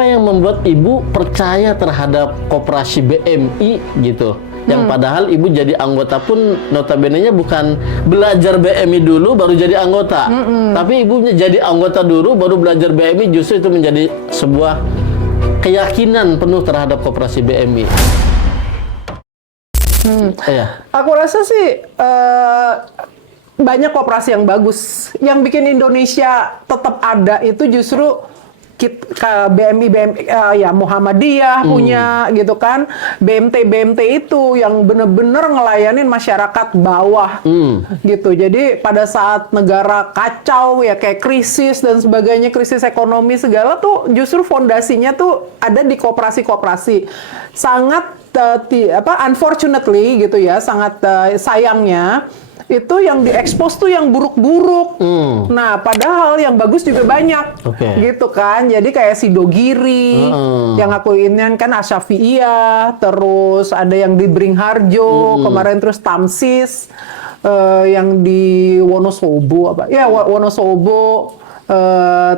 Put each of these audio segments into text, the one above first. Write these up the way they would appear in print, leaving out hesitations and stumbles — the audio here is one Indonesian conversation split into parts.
apa yang membuat Ibu percaya terhadap koperasi BMI gitu? Yang padahal Ibu jadi anggota pun notabene-nya bukan belajar BMI dulu baru jadi anggota. Tapi Ibu jadi anggota dulu baru belajar BMI, justru itu menjadi sebuah keyakinan penuh terhadap koperasi BMI. Ya. Aku rasa sih banyak koperasi yang bagus. Yang bikin Indonesia tetap ada itu justru BMI ya Muhammadiyah punya gitu kan, BMT itu yang bener-bener ngelayanin masyarakat bawah gitu. Jadi pada saat negara kacau ya kayak krisis dan sebagainya, krisis ekonomi segala tuh justru fondasinya tuh ada di koperasi-koperasi. Sangat unfortunately gitu ya, sangat sayangnya itu yang diekspos tuh yang buruk-buruk. Nah, padahal yang bagus juga banyak, gitu kan. Jadi kayak Sidogiri, yang aku inian kan Asyafi'iyah, terus ada yang di Bringharjo, kemarin terus Tamsis, yang di Wonosobo Wonosobo,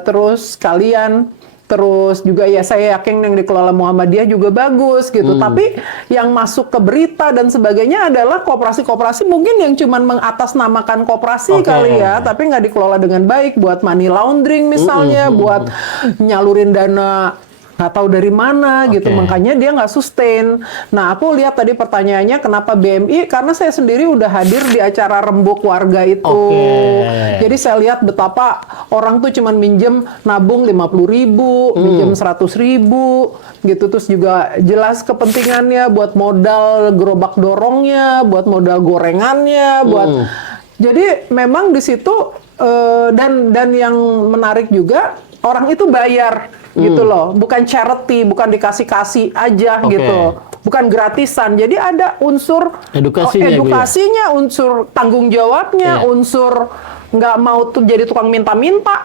terus kalian. Terus juga ya saya yakin yang dikelola Muhammadiyah juga bagus gitu. Tapi yang masuk ke berita dan sebagainya adalah koperasi-koperasi mungkin yang cuman mengatasnamakan koperasi kali ya, tapi nggak dikelola dengan baik buat money laundering misalnya, buat nyalurin dana nggak tahu dari mana gitu, makanya dia nggak sustain. Nah, aku lihat tadi pertanyaannya kenapa BMI, karena saya sendiri udah hadir di acara rembuk warga itu. Jadi saya lihat betapa orang tuh cuman minjem nabung 50.000, minjem 100.000 gitu, terus juga jelas kepentingannya buat modal gerobak dorongnya, buat modal gorengannya, buat jadi memang di situ dan yang menarik juga orang itu bayar. Gitu loh, bukan charity, bukan dikasih-kasih aja gitu, bukan gratisan. Jadi ada unsur edukasinya, unsur tanggung jawabnya, unsur nggak mau tuh jadi tukang minta-minta,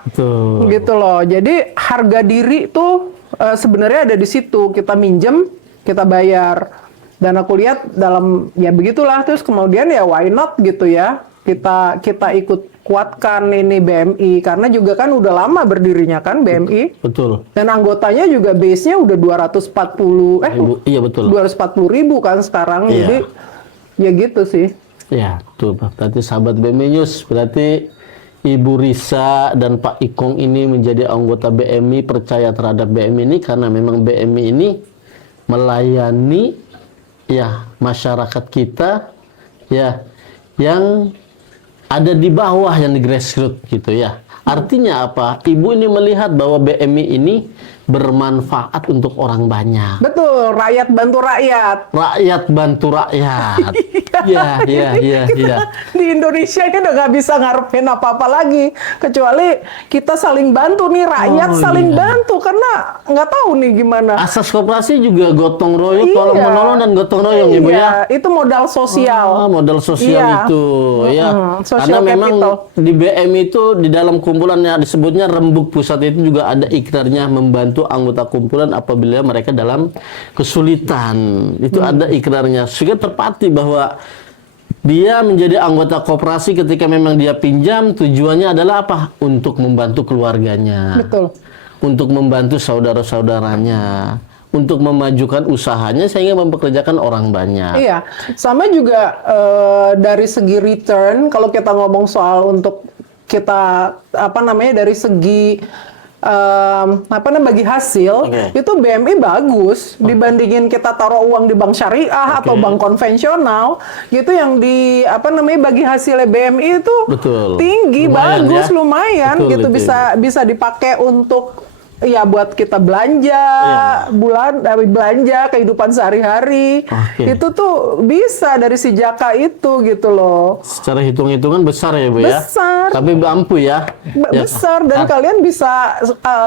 gitu loh. Jadi harga diri tuh sebenarnya ada di situ. Kita minjem, kita bayar. Dan aku lihat dalam ya begitulah, terus kemudian ya why not gitu ya. Kita ikut kuatkan ini BMI, karena juga kan udah lama berdirinya kan BMI. Betul. Dan anggotanya juga base-nya udah 240.000 kan sekarang. Jadi ya gitu sih. Ya, tuh berarti sahabat BMI News, berarti Ibu Risa dan Pak Ikong ini menjadi anggota BMI, percaya terhadap BMI ini karena memang BMI ini melayani ya masyarakat kita ya yang ada di bawah, yang di grassroots gitu ya. Artinya apa? Ibu ini melihat bahwa BMI ini bermanfaat untuk orang banyak. Betul, rakyat bantu rakyat. Rakyat bantu rakyat. Iya. Di Indonesia ini udah nggak bisa ngarepin apa-apa lagi, kecuali kita saling bantu nih, rakyat saling bantu, karena nggak tahu nih gimana. Asas koperasi juga gotong royong, tolong menolong dan gotong royong, Ibu ya. Itu modal sosial. Modal sosial itu, ya. Karena memang di BMI itu di dalam kumpulannya disebutnya rembuk pusat itu juga ada ikrarnya membantu anggota kumpulan apabila mereka dalam kesulitan. Itu ada ikrarnya, sehingga terpati bahwa dia menjadi anggota koperasi ketika memang dia pinjam, tujuannya adalah apa? Untuk membantu keluarganya. Betul. Untuk membantu saudara-saudaranya, untuk memajukan usahanya sehingga mempekerjakan orang banyak. Iya, sama juga dari segi return, kalau kita ngomong soal untuk kita dari segi bagi hasil, itu BMI bagus dibandingin kita taruh uang di bank syariah atau bank konvensional gitu, yang bagi hasilnya BMI itu tinggi, lumayan, bagus, lumayan gitu, bisa dipakai untuk ya buat kita belanja belanja kehidupan sehari-hari. Itu tuh bisa dari si Jaka itu gitu loh. Secara hitung-hitungan besar ya Bu ya. Besar. Tapi mampu ya. Besar dan kalian bisa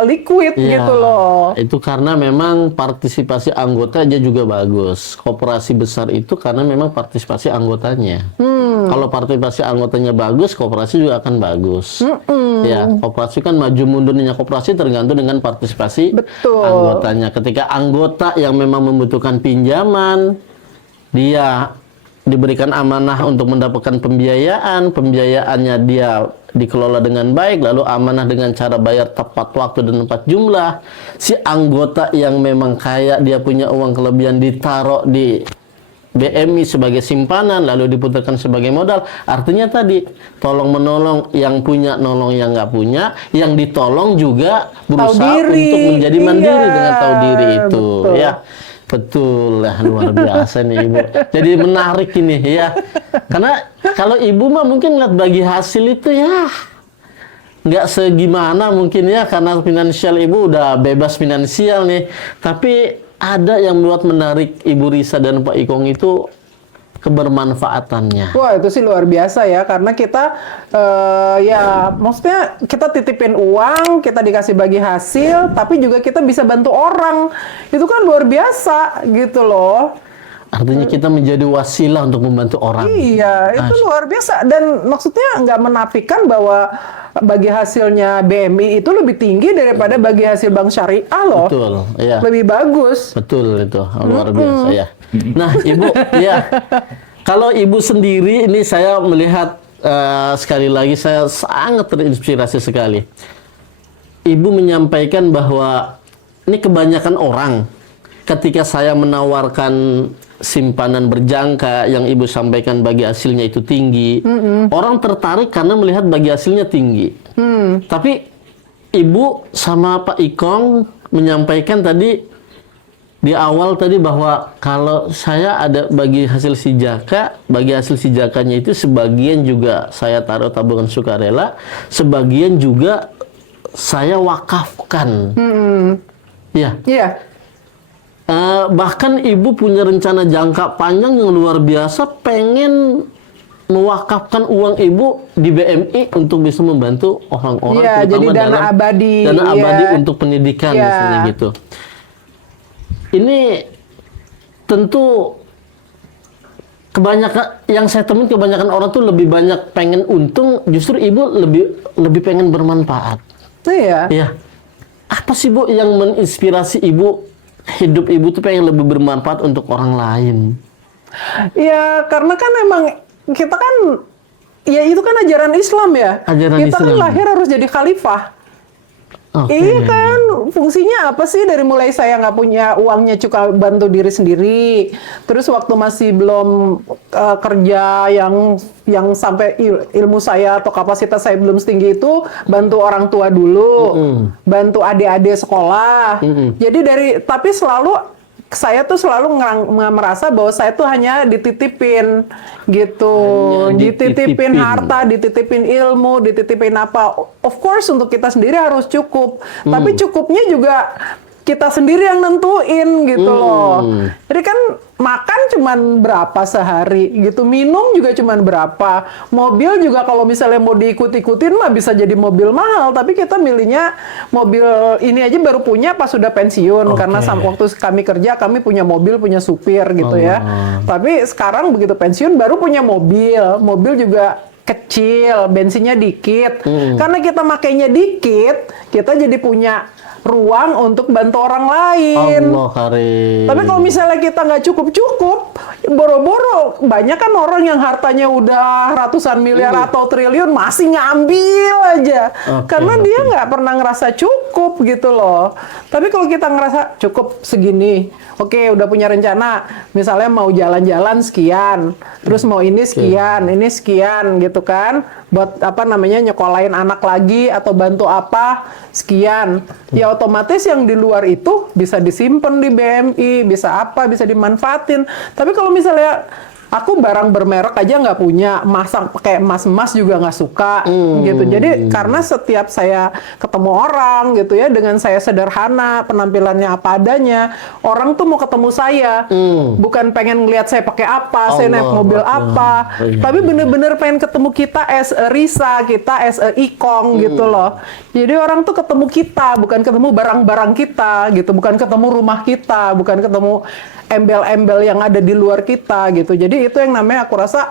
liquid gitu loh. Itu karena memang partisipasi anggota aja juga bagus. Koperasi besar itu karena memang partisipasi anggotanya. Kalau partisipasi anggotanya bagus, koperasi juga akan bagus. Ya, koperasi kan maju mundurnya koperasi tergantung dengan partisipasi anggotanya. Ketika anggota yang memang membutuhkan pinjaman, dia diberikan amanah untuk mendapatkan pembiayaan, pembiayaannya dia dikelola dengan baik, lalu amanah dengan cara bayar tepat waktu dan tepat jumlah, si anggota yang memang kaya dia punya uang kelebihan ditaruh di BMI sebagai simpanan lalu diputarkan sebagai modal, artinya tadi tolong menolong, yang punya nolong yang nggak punya, yang ditolong juga berusaha untuk menjadi mandiri dengan tahu diri itu. Betul. Ya betul lah, luar biasa nih Ibu. Jadi menarik ini ya, karena kalau Ibu mah mungkin ngeliat bagi hasil itu ya nggak segimana mungkin ya, karena finansial Ibu udah bebas finansial nih, tapi ada yang buat menarik Ibu Risa dan Pak Ikong itu kebermanfaatannya. Wah, itu sih luar biasa ya, karena kita ya maksudnya kita titipin uang, kita dikasih bagi hasil, tapi juga kita bisa bantu orang. Itu kan luar biasa gitu loh. Artinya kita menjadi wasilah untuk membantu orang. Iya, itu luar biasa. Dan maksudnya nggak menafikan bahwa bagi hasilnya BMI itu lebih tinggi daripada bagi hasil bank syariah loh. Betul, iya. Lebih bagus. Betul itu, luar biasa ya. Nah, Ibu, ya. Kalau Ibu sendiri ini saya melihat sekali lagi saya sangat terinspirasi sekali. Ibu menyampaikan bahwa ini kebanyakan orang ketika saya menawarkan simpanan berjangka yang Ibu sampaikan bagi hasilnya itu tinggi, orang tertarik karena melihat bagi hasilnya tinggi. Tapi Ibu sama Pak Ikong menyampaikan tadi di awal tadi bahwa kalau saya ada bagi hasil sijaka, bagi hasil sijakanya itu sebagian juga saya taruh tabungan sukarela, sebagian juga saya wakafkan. Ya. Iya. Bahkan Ibu punya rencana jangka panjang yang luar biasa, pengen mewakafkan uang Ibu di BMI untuk bisa membantu orang-orang, Iya, terutama jadi dana dalam abadi. dana Iya. abadi untuk pendidikan, Iya. misalnya gitu. Ini tentu kebanyakan yang saya temuin, kebanyakan orang tuh lebih banyak pengen untung, justru Ibu lebih pengen bermanfaat. Iya. Iya. Apa sih Bu yang menginspirasi Ibu, hidup Ibu tuh pengen lebih bermanfaat untuk orang lain? Ya, karena kan emang kita kan, ya itu kan ajaran Islam ya. Ajaran kita Islam. kan lahir harus jadi khalifah. Oke. Iya kan, fungsinya apa sih dari mulai saya nggak punya uangnya cukup bantu diri sendiri, terus waktu masih belum kerja yang sampai ilmu saya atau kapasitas saya belum setinggi itu, bantu orang tua dulu, bantu adik-adik sekolah. Jadi tapi selalu saya tuh selalu merasa bahwa saya tuh hanya dititipin gitu, dititipin harta, dititipin ilmu, dititipin apa. Of course untuk kita sendiri harus cukup, tapi cukupnya juga kita sendiri yang nentuin gitu loh. Jadi kan makan cuman berapa sehari gitu, minum juga cuman berapa, mobil juga kalau misalnya mau diikut-ikutin mah bisa jadi mobil mahal, tapi kita milihnya mobil ini aja baru punya pas sudah pensiun, karena waktu kami kerja kami punya mobil, punya supir gitu ya. Tapi sekarang begitu pensiun baru punya mobil juga kecil, bensinnya dikit. Karena kita makainya dikit, kita jadi punya ruang untuk bantu orang lain. Allah karim. Tapi kalau misalnya kita nggak cukup-cukup, boro-boro banyak kan orang yang hartanya udah ratusan miliar atau triliun masih ngambil aja. Karena dia nggak pernah ngerasa cukup gitu loh. Tapi kalau kita ngerasa cukup segini, oke udah punya rencana, misalnya mau jalan-jalan sekian, terus mau ini sekian gitu kan, buat apa namanya nyekolahin anak lagi atau bantu apa sekian, ya otomatis yang di luar itu bisa disimpan di BMI, bisa apa, bisa dimanfaatin. Tapi kalau misalnya aku barang bermerek aja nggak punya, pakai emas juga nggak suka gitu. Jadi karena setiap saya ketemu orang gitu ya, dengan saya sederhana, penampilannya apa adanya, orang tuh mau ketemu saya, bukan pengen ngelihat saya pakai apa, saya naik mobil apa, tapi bener-bener pengen ketemu kita as a Risa, kita as a Ikong gitu loh. Jadi orang tuh ketemu kita, bukan ketemu barang-barang kita gitu, bukan ketemu rumah kita, bukan ketemu embel-embel yang ada di luar kita gitu. Jadi itu yang namanya aku rasa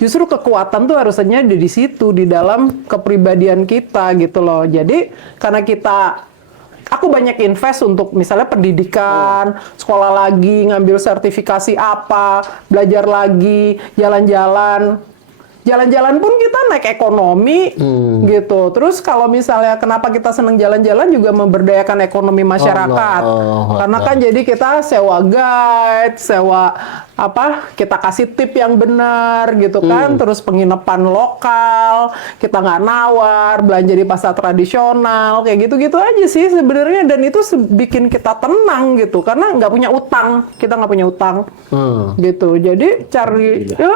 justru kekuatan tuh harusnya di situ, di dalam kepribadian kita gitu loh. Jadi karena aku banyak invest untuk misalnya pendidikan, sekolah lagi, ngambil sertifikasi apa, belajar lagi, jalan-jalan. jalan-jalan pun kita naik ekonomi gitu. Terus kalau misalnya kenapa kita seneng jalan-jalan juga memberdayakan ekonomi masyarakat. Karena kan jadi kita sewa guide, sewa kita kasih tip yang benar gitu kan. Terus penginapan lokal, kita nggak nawar, belanja di pasar tradisional, kayak gitu-gitu aja sih sebenarnya. Dan itu bikin kita tenang gitu, karena nggak punya utang, kita nggak punya utang gitu. Jadi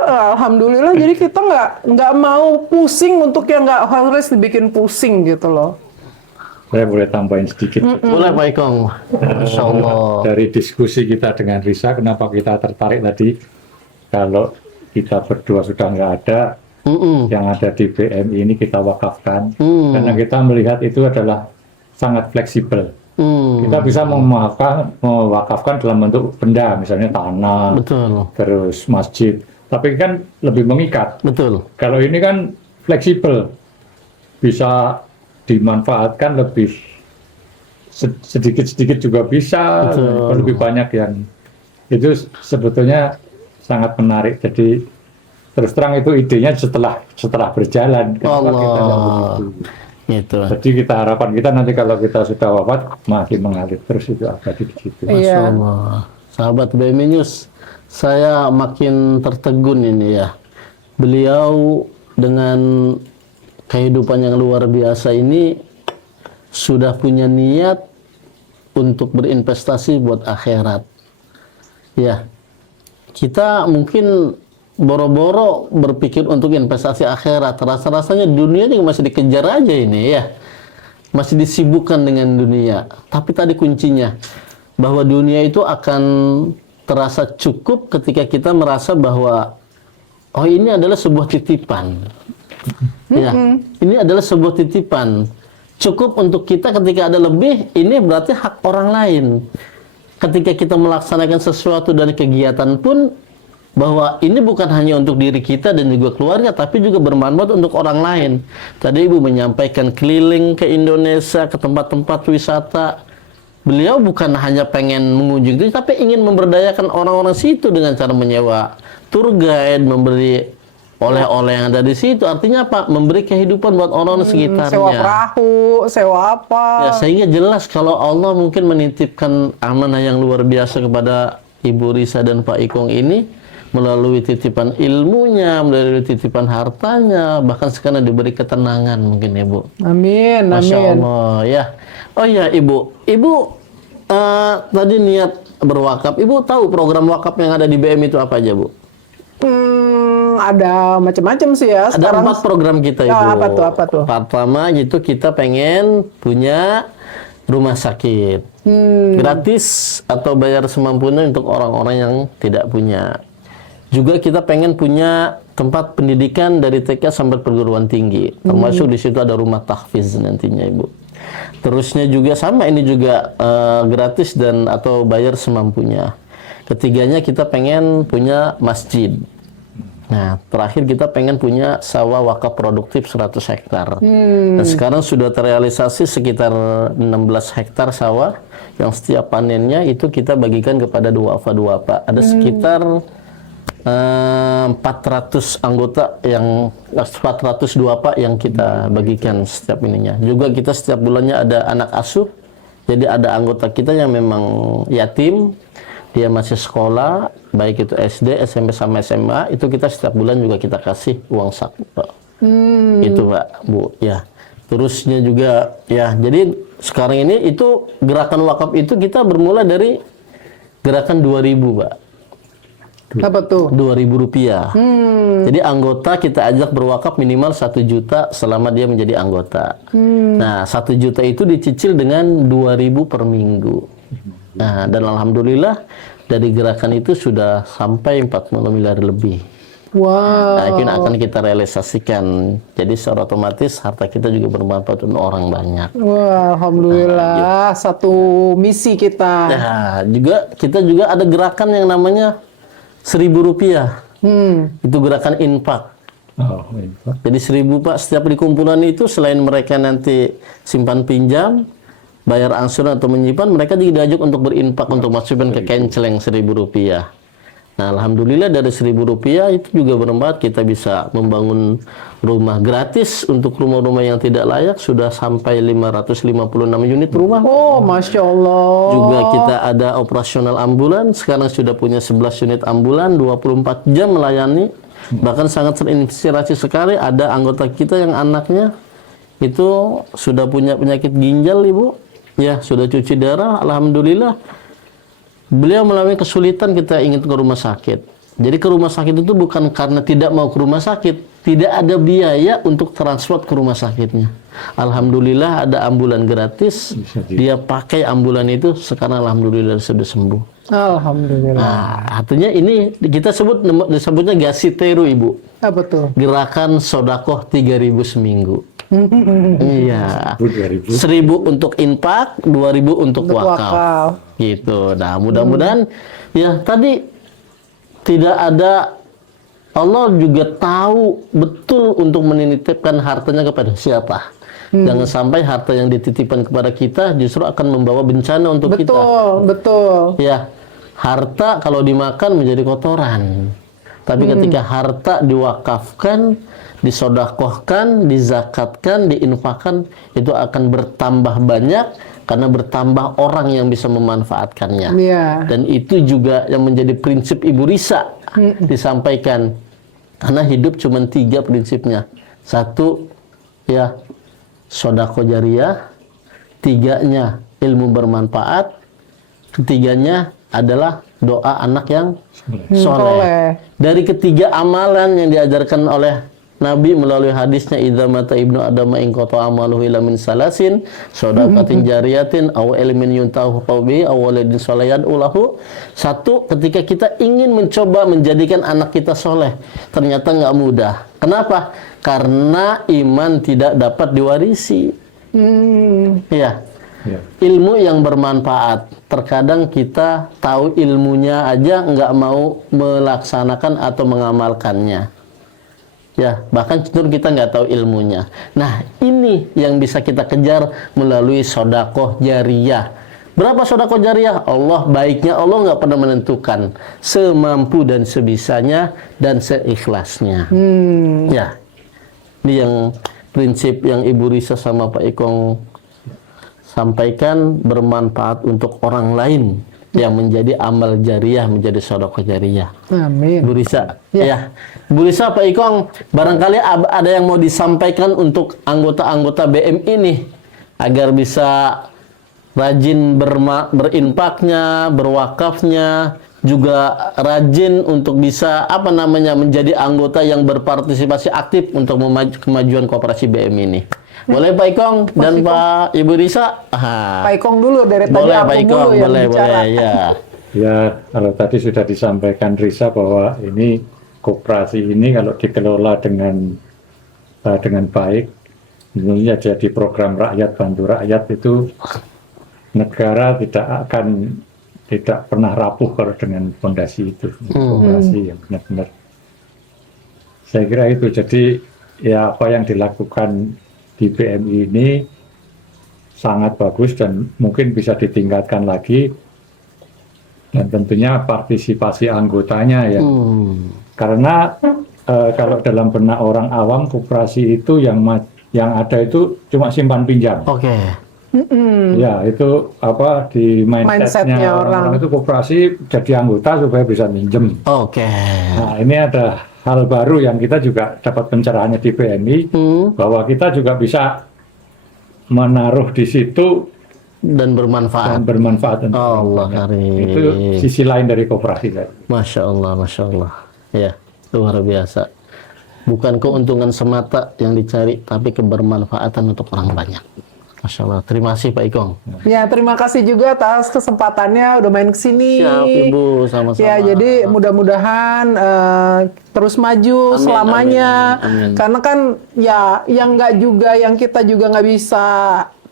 alhamdulillah, jadi kita nggak mau pusing untuk yang nggak harus dibikin pusing gitu loh. Saya boleh tambahin sedikit. Boleh Pak Ikong. Masya Allah. Dari diskusi kita dengan Risa, kenapa kita tertarik tadi, kalau kita berdua sudah nggak ada, yang ada di BMI ini kita wakafkan, karena kita melihat itu adalah sangat fleksibel. Kita bisa mewakafkan dalam bentuk benda, misalnya tanah, terus masjid. Tapi kan lebih mengikat. Betul. Kalau ini kan fleksibel, bisa dimanfaatkan lebih sedikit-sedikit juga bisa, lebih banyak yang itu sebetulnya sangat menarik. Jadi terus terang itu idenya setelah berjalan. Gitu. Jadi kita harapan kita nanti kalau kita sudah wafat makin mengalir terus itu abadi di situ. Masya Allah. Sahabat BMI News, saya makin tertegun ini ya. Beliau dengan kehidupan yang luar biasa ini sudah punya niat untuk berinvestasi buat akhirat. Ya, kita mungkin boro-boro berpikir untuk investasi akhirat. Rasa-rasanya dunia juga masih dikejar aja ini ya. Masih disibukkan dengan dunia. Tapi tadi kuncinya, bahwa dunia itu akan terasa cukup ketika kita merasa bahwa oh ini adalah sebuah titipan. Ya, ini adalah sebuah titipan. Cukup untuk kita, ketika ada lebih, ini berarti hak orang lain. Ketika kita melaksanakan sesuatu dari kegiatan pun, bahwa ini bukan hanya untuk diri kita dan juga keluarga, tapi juga bermanfaat untuk orang lain. Tadi Ibu menyampaikan keliling ke Indonesia, ke tempat-tempat wisata. Beliau bukan hanya pengen mengunjungi, tapi ingin memberdayakan orang-orang situ dengan cara menyewa tour guide, memberi oleh-oleh yang ada di situ. Artinya apa? Memberi kehidupan buat orang sekitarnya. Sewa perahu, sewa apa. Ya, sehingga jelas kalau Allah mungkin menitipkan amanah yang luar biasa kepada Ibu Risa dan Pak Ikong ini, melalui titipan ilmunya, melalui titipan hartanya, bahkan sekarang diberi ketenangan mungkin Ibu. Amin, Masya amin. Allah, ya. Oh ya Ibu, tadi niat berwakaf. Ibu tahu program wakaf yang ada di BM itu apa aja Bu? Ada macam-macam sih ya. Ada 4 program kita Ibu. Apa tuh? Pertama itu kita pengen punya rumah sakit gratis atau bayar semampunya untuk orang-orang yang tidak punya. Juga kita pengen punya tempat pendidikan dari TK sampai perguruan tinggi. Termasuk di situ ada rumah tahfiz nantinya Ibu. Terusnya juga sama, ini juga gratis dan atau bayar semampunya. Ketiganya kita pengen punya masjid. Nah, terakhir kita pengen punya sawah wakaf produktif 100 hektar. Dan sekarang sudah terrealisasi sekitar 16 hektar sawah yang setiap panennya itu kita bagikan kepada duafa. Ada sekitar 400 anggota yang 400 duafa yang kita bagikan setiap ininya. Juga kita setiap bulannya ada anak asuh. Jadi ada anggota kita yang memang yatim, dia masih sekolah, baik itu SD, SMP sama SMA, itu kita setiap bulan juga kita kasih uang saku. Itu Pak, Bu, ya. Terusnya juga, ya, jadi sekarang ini itu gerakan wakaf itu kita bermula dari gerakan 2000, Pak. Apa tuh? Rp2.000. Jadi anggota kita ajak berwakaf minimal 1 juta selama dia menjadi anggota. Nah, 1 juta itu dicicil dengan 2.000 per minggu. Nah, dan alhamdulillah dari gerakan itu sudah sampai 40 miliar lebih. Wow. Nah, itu yang akan kita realisasikan. Jadi secara otomatis harta kita juga bermanfaat untuk orang banyak. Wah, alhamdulillah, satu misi kita. Nah, kita juga ada gerakan yang namanya Rp1.000. Itu gerakan infak. Jadi 1.000 Pak, setiap di kumpulan itu selain mereka nanti simpan pinjam, bayar angsuran atau menyimpan, mereka juga diajak untuk berinfak untuk masukkan ke kenceleng Rp1.000. Nah, alhamdulillah dari Rp1.000 itu juga bermanfaat. Kita bisa membangun rumah gratis untuk rumah-rumah yang tidak layak, sudah sampai 556 unit rumah. Oh, Masya Allah. Juga kita ada operasional ambulan, sekarang sudah punya 11 unit ambulan, 24 jam melayani. Bahkan sangat terinspirasi sekali, ada anggota kita yang anaknya itu sudah punya penyakit ginjal, Ibu. Ya, sudah cuci darah, alhamdulillah. Beliau melalui kesulitan, kita ingin ke rumah sakit. Jadi ke rumah sakit itu bukan karena tidak mau ke rumah sakit, tidak ada biaya untuk transport ke rumah sakitnya. Alhamdulillah ada ambulan gratis, dia pakai ambulan itu, sekarang alhamdulillah sudah sembuh. Alhamdulillah. Nah, artinya ini kita disebutnya Gasiteru, Ibu. Apa tuh? Gerakan sodakoh 3.000 seminggu. Iya. 1.000 untuk infak, 2.000 untuk wakaf. Gitu. Nah, mudah-mudahan ya tadi tidak ada, Allah juga tahu betul untuk menitipkan hartanya kepada siapa. Jangan sampai harta yang dititipkan kepada kita justru akan membawa bencana untuk kita. Betul. Ya, harta kalau dimakan menjadi kotoran. Tapi ketika harta diwakafkan, disodakohkan, dizakatkan, diinfakkan, itu akan bertambah banyak karena bertambah orang yang bisa memanfaatkannya. Yeah. Dan itu juga yang menjadi prinsip Ibu Risa disampaikan. Karena hidup cuma 3 prinsipnya. 1, ya, sodako jariyah. 3-nya ilmu bermanfaat. 3-nya adalah doa anak yang soleh. Dari ketiga amalan yang diajarkan oleh Nabi melalui hadisnya, idza mata ibnu adama in qata amaluhu ila min salasin shadaqatin jariyatin aw ilmin yuntahu qawbi aw waladin sholayan ulahu. 1, ketika kita ingin mencoba menjadikan anak kita soleh, ternyata nggak mudah. Kenapa? Karena iman tidak dapat diwarisi. Ya. Ilmu yang bermanfaat. Terkadang kita tahu ilmunya aja nggak mau melaksanakan atau mengamalkannya. Ya, bahkan cenderung kita nggak tahu ilmunya. Nah, ini yang bisa kita kejar melalui sodakoh jariyah. Berapa sodakoh jariyah? Allah, baiknya Allah nggak pernah menentukan. Semampu dan sebisanya dan seikhlasnya. Ya, ini yang prinsip yang Ibu Risa sama Pak Ikong sampaikan, bermanfaat untuk orang lain yang menjadi amal jariyah, menjadi sedekah jariyah. Amin. Bu Risa, ya. Bu Risa, Pak Ikong, barangkali ada yang mau disampaikan untuk anggota-anggota BM ini agar bisa rajin berinfaknya, berwakafnya, juga rajin untuk bisa menjadi anggota yang berpartisipasi aktif untuk kemajuan koperasi BM ini. Boleh Pak Ikong dan Pak Ibu Risa? Pak Ikong dulu dari tadi. Boleh Pak aku Ikong, dulu yang boleh, bicara. ya. Ya, kalau tadi sudah disampaikan Risa bahwa ini koperasi ini kalau dikelola dengan baik, tentunya jadi program rakyat bantu rakyat, itu negara tidak pernah rapuh kalau dengan fondasi itu, koperasi yang benar-benar. Saya kira itu. Jadi ya apa yang dilakukan di BMI ini sangat bagus dan mungkin bisa ditingkatkan lagi, dan tentunya partisipasi anggotanya ya. Karena kalau dalam benak orang awam, koperasi itu yang ada itu cuma simpan pinjam. Oke. Ya, itu di mindsetnya orang itu koperasi jadi anggota supaya bisa minjem. Oke. Nah, ini ada hal baru yang kita juga dapat pencerahannya di BMI, bahwa kita juga bisa menaruh di situ dan bermanfaat. Allah karim. Itu sisi lain dari koperasi. Masya Allah, Masya Allah. Ya, luar biasa. Bukan keuntungan semata yang dicari, tapi kebermanfaatan untuk orang banyak. Masya Allah. Terima kasih Pak Ikong. Ya, terima kasih juga atas kesempatannya udah main kesini. Siap Ibu, sama-sama. Ya, jadi mudah-mudahan terus maju selamanya. Amin. Karena kan ya yang kita juga nggak bisa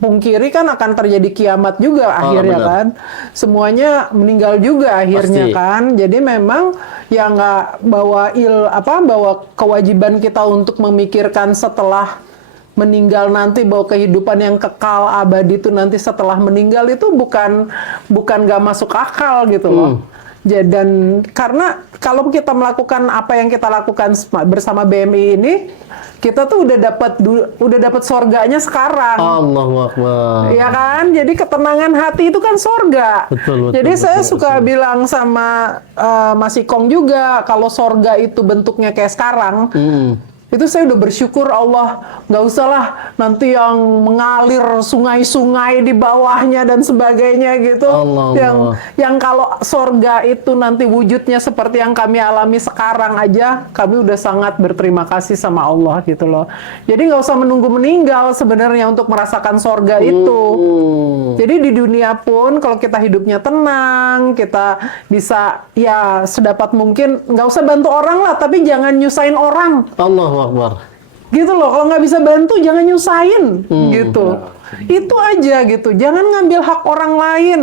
pungkiri kan akan terjadi kiamat juga akhirnya benar. kan. Semuanya meninggal juga akhirnya. Pasti. Kan. Jadi memang ya nggak bawa kewajiban kita untuk memikirkan setelah meninggal nanti, bahwa kehidupan yang kekal abadi itu nanti setelah meninggal itu bukan nggak masuk akal gitu loh. Dan karena kalau kita melakukan apa yang kita lakukan bersama BMI ini, kita tuh udah dapat sorganya sekarang. Allahu Akbar. Ya kan? Jadi ketenangan hati itu kan sorga. Betul, Jadi saya betul, suka bilang sama Mas Ikong juga, kalau sorga itu bentuknya kayak sekarang, itu saya udah bersyukur Allah, nggak usah lah nanti yang mengalir sungai-sungai di bawahnya dan sebagainya gitu. Yang kalau sorga itu nanti wujudnya seperti yang kami alami sekarang aja, kami udah sangat berterima kasih sama Allah gitu loh. Jadi nggak usah menunggu meninggal sebenarnya untuk merasakan sorga itu. Jadi di dunia pun kalau kita hidupnya tenang, kita bisa ya sedapat mungkin nggak usah bantu orang lah, tapi jangan nyusahin orang. Allahu Akbar. Gitu loh, kalau nggak bisa bantu jangan nyusahin gitu. Itu aja gitu, jangan ngambil hak orang lain.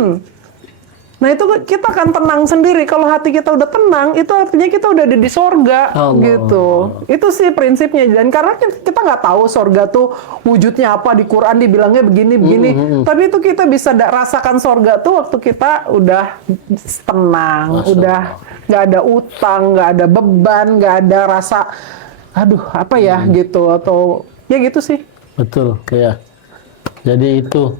Nah itu kita akan tenang sendiri. Kalau hati kita udah tenang, itu artinya kita udah ada di sorga gitu. Itu sih prinsipnya. Dan karena kita nggak tahu sorga tuh wujudnya apa, di Quran dibilangnya begini. Tapi itu kita bisa rasakan sorga tuh waktu kita udah tenang, udah nggak ada utang, nggak ada beban, nggak ada rasa aduh apa ya gitu, atau ya gitu sih. Betul ya. Jadi itu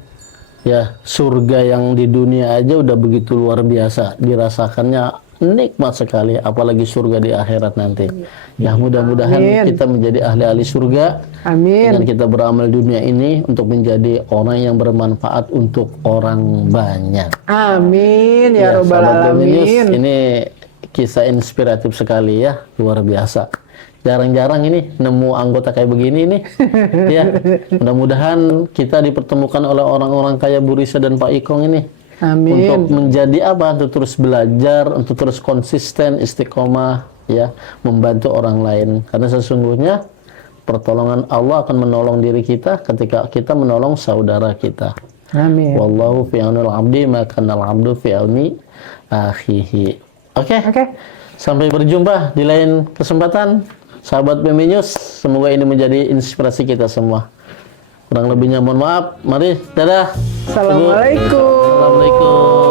ya, surga yang di dunia aja udah begitu luar biasa, dirasakannya nikmat sekali, apalagi surga di akhirat nanti. Ya mudah-mudahan kita menjadi ahli-ahli surga. Amin. Dan kita beramal dunia ini untuk menjadi orang yang bermanfaat untuk orang banyak. Amin ya robbal alamin. Ini kisah inspiratif sekali ya, luar biasa. Jarang-jarang ini nemu anggota kayak begini nih. Ya, mudah-mudahan kita dipertemukan oleh orang-orang kayak Bu Risa dan Pak Ikong ini. Amin. Untuk menjadi apa? Untuk terus belajar, untuk terus konsisten, istiqomah, ya, membantu orang lain. Karena sesungguhnya pertolongan Allah akan menolong diri kita ketika kita menolong saudara kita. Amin. Wallahu fi aunil abdi ma kana al-abdu fi auni akhihi. Oke. Sampai berjumpa di lain kesempatan. Sahabat BMI News, semoga ini menjadi inspirasi kita semua. Kurang lebihnya mohon maaf. Mari, dadah. Assalamualaikum. Assalamualaikum.